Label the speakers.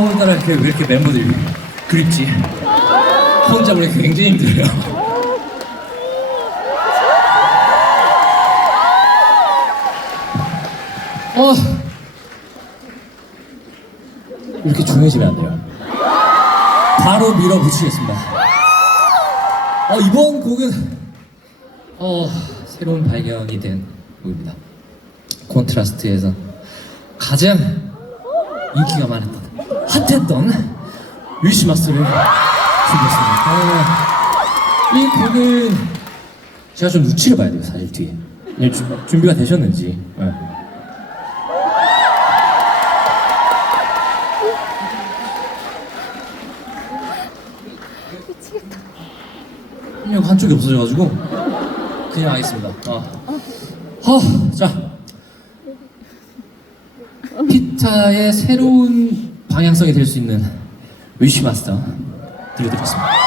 Speaker 1: 오늘따라 이렇게 왜 이렇게 멤버들이 그립지? 혼자 보니까 굉장히 힘들어요. 어, 이렇게 조용해지면 안 돼요. 바로 밀어붙이겠습니다. 어, 이번 곡은 어, 새로운 발견이 된 곡입니다. 콘트라스트에서 가장 인기가 많았던 핫했던 위시마스를 준비했습니다. 어, 이 곡은 제가 좀 눈치를 봐야 돼요, 사실 뒤에. 예, 주- 준비가 되셨는지. 예. 한쪽이 없어져가지고 그냥 하겠습니다. 어. 어, 자. 피타의 새로운 방향성이 될 수 있는 위시마스터 들려드리겠습니다.